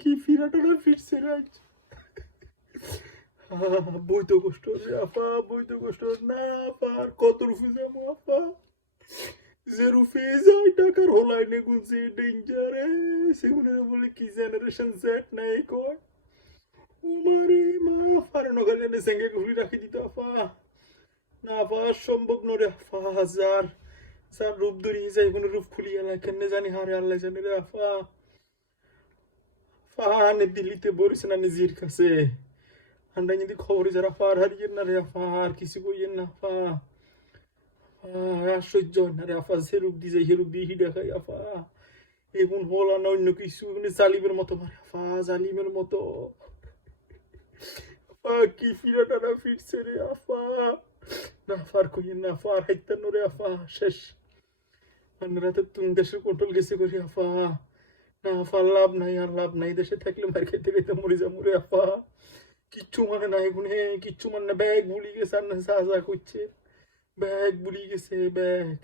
কি ফিরাটা ফিরছে রাজ বইতো কষ্ট রে আফা বইতো কষ্ট না আফা আর কত রুফে যাব আফা যে রুফে যায় টাকার হোলাই নে গুনছে ডেঞ্জারে সেগুলোর বলে কি জেনারেশন সেট নাই কয় উমারে মা ফারানো গেলে নে সেঙ্গে ঘুরি রাখি দিত আফা না আফা সম্ভব নরে আফা হাজার যার রূপ ধরিয়ে যায় কোনো রূপ খুলিয়ে না কেন জানি হারে আল্লাহ জানে রে, আফা। ফাহানে দিল্লিতে বরিস না নিজের কাছে। আন্ডা যদি খবরে যারা ফার হারিয়ে না রে, আফা, আর কিছু কইয়েন না, আফা। আর সহ্য হয় না রে, আফা সে রূপ দিয়ে যায় সে রূপ দিয়ে হিডা খাই আফা। এমন হলা না অন্য কিছু মানে জালিমের মতো মারে, আফা, জালিমের মতো। আফা, কি ফিরাটা না ফিরছে রে, আফা। না ফার কইয়েন না ফার হাইতান রে আফা, শেষ। রাতে তুমি দেশের কন্ট্রোল গেছে করি, আফা। না, আফা লাভ নাই, আর লাভ নাই। দেশে থাকলে মার খেতে খেতে মরে যা মরে আফা। কিচ্ছু মানে নাই গুনে, কিচ্ছু মানে ব্যাগ ভুলি গেছে, আর না, যা যা করছে। ব্যাগ ভুলি গেছে, ব্যাগ।